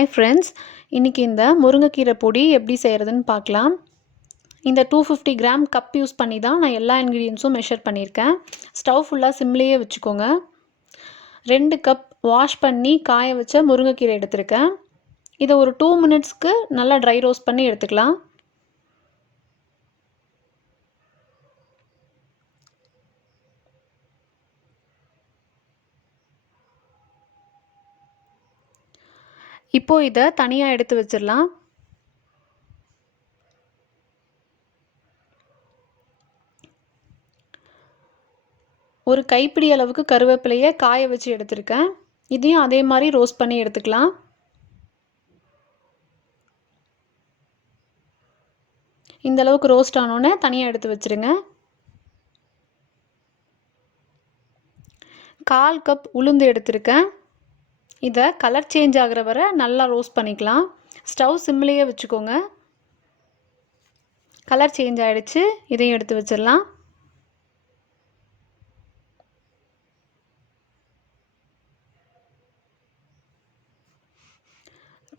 Hi friends, இன்னைக்கு இந்த முருங்கைக்கீரை பொடி எப்படி செய்யறதுன்னு பார்க்கலாம். இந்த 250 கிராம் கப் யூஸ் பண்ணி தான் நான் எல்லா இன்கிரிடியன்ட்ஸும் மெஷர் பண்ணியிருக்கேன். ஸ்டவ் ஃபுல்லாக சிம்லேயே வச்சுக்கோங்க. 2 கப் வாஷ் பண்ணி காய வச்ச முருங்கைக்கீரை எடுத்திருக்கேன். இதை ஒரு 2 மினிட்ஸ்க்கு நல்லா ட்ரை ரோஸ்ட் பண்ணி எடுத்துக்கலாம். இப்போ இதை தனியாக எடுத்து வச்சிடலாம். ஒரு கைப்பிடி அளவுக்கு கருவேப்பிலையை காய வச்சு எடுத்திருக்கேன். இதையும் அதே மாதிரி ரோஸ்ட் பண்ணி எடுத்துக்கலாம். இந்த அளவுக்கு ரோஸ்ட் ஆனோன்னே தனியாக எடுத்து வச்சுருங்க. 1/4 கப் உளுந்து எடுத்திருக்கேன். இதை கலர் சேஞ்ச் ஆகிற வரை நல்லா ரோஸ்ட் பண்ணிக்கலாம். ஸ்டவ் சிம்லேயே வச்சுக்கோங்க. கலர் சேஞ்ச் ஆகிடுச்சு. இதையும் எடுத்து வச்சிடலாம்.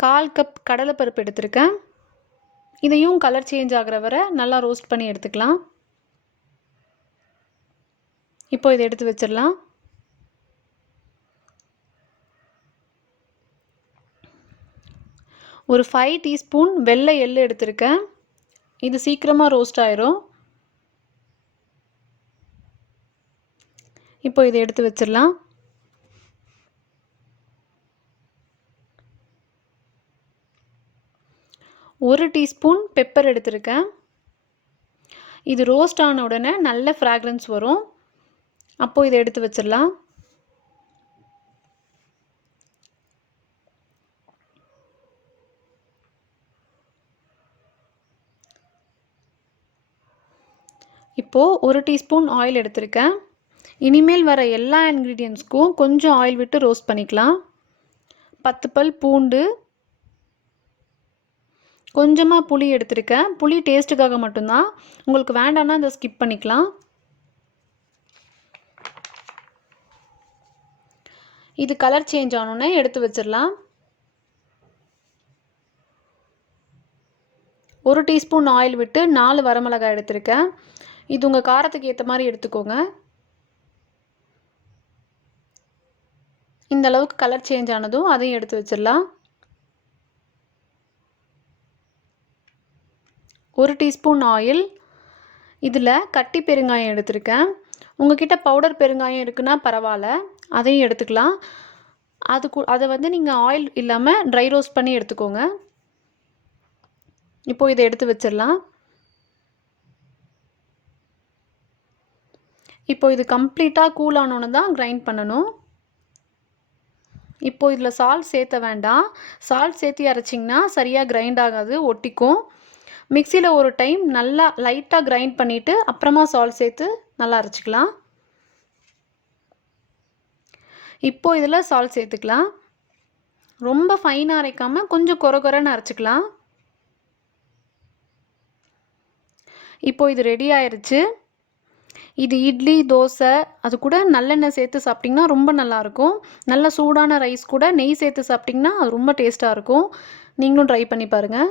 கால் கப் கடலைப்பருப்பு எடுத்திருக்கேன். இதையும் கலர் சேஞ்ச் ஆகிற வரை நல்லா ரோஸ்ட் பண்ணி எடுத்துக்கலாம். இப்போ இதை எடுத்து வச்சிடலாம். ஒரு 5 டீஸ்பூன் வெள்ளை எள்ளு எடுத்திருக்கேன். இது சீக்கிரமாக ரோஸ்ட் ஆயிரும். இப்போ இதை எடுத்து வச்சிடலாம். ஒரு டீஸ்பூன் பெப்பர் எடுத்திருக்கேன். இது ரோஸ்ட் ஆன உடனே நல்ல ஃப்ராக்ரன்ஸ் வரும். அப்போது இதை எடுத்து வச்சிடலாம். இப்போது ஒரு டீஸ்பூன் ஆயில் எடுத்திருக்கேன். இனிமேல் வர எல்லா இன்க்ரீடியன்ட்ஸ்க்கும் கொஞ்சம் ஆயில் விட்டு ரோஸ்ட் பண்ணிக்கலாம். 10 பல் பூண்டு, கொஞ்சமாக புளி எடுத்திருக்கேன். புளி டேஸ்ட்டுக்காக மட்டும்தான். உங்களுக்கு வேண்டாம்னா இதை ஸ்கிப் பண்ணிக்கலாம். இது கலர் சேஞ்ச் ஆனோன்னே எடுத்து வச்சிடலாம். 1 டீஸ்பூன் ஆயில் விட்டு 4 வரமிளகாய் எடுத்திருக்கேன். இது உங்கள் காரத்துக்கு ஏற்ற மாதிரி எடுத்துக்கோங்க. இந்த அளவுக்கு கலர் சேஞ்ச் ஆனதும் அதையும் எடுத்து வச்சிடலாம். 1 டீஸ்பூன் ஆயில். இதில் கட்டி பெருங்காயம் எடுத்திருக்கேன். உங்ககிட்ட பவுடர் பெருங்காயம் இருக்குன்னா பரவாயில்ல, அதையும் எடுத்துக்கலாம். அதை நீங்கள் ஆயில் இல்லாமல் ட்ரை ரோஸ்ட் பண்ணி எடுத்துக்கோங்க. இப்போது இதை எடுத்து வச்சிடலாம். இப்போ இது கம்ப்ளீட்டாக கூல் ஆனோன்னு தான் கிரைண்ட் பண்ணணும். இப்போது இதில் சால்ட் சேர்த்த வேண்டாம். சால்ட் சேர்த்து அரைச்சிங்கன்னா சரியாக கிரைண்ட் ஆகாது, ஒட்டிக்கும். மிக்சியில் ஒரு டைம் நல்லா லைட்டாக கிரைண்ட் பண்ணிவிட்டு அப்புறமா சால்ட் சேர்த்து நல்லா அரைச்சிக்கலாம். இப்போது இதில் சால்ட் சேர்த்துக்கலாம். ரொம்ப ஃபைனாக அரைக்காமல் கொஞ்சம் கொரன்னு அரைச்சிக்கலாம். இப்போது இது ரெடி ஆயிடுச்சு. இது இட்லி தோசை அது கூட நல்லெண்ணெய் சேர்த்து சாப்பிட்டிங்கன்னா ரொம்ப நல்லாயிருக்கும். நல்ல சூடான ரைஸ் கூட நெய் சேர்த்து சாப்பிட்டிங்கன்னா அது ரொம்ப டேஸ்ட்டாக இருக்கும். நீங்களும் ட்ரை பண்ணி பாருங்கள்.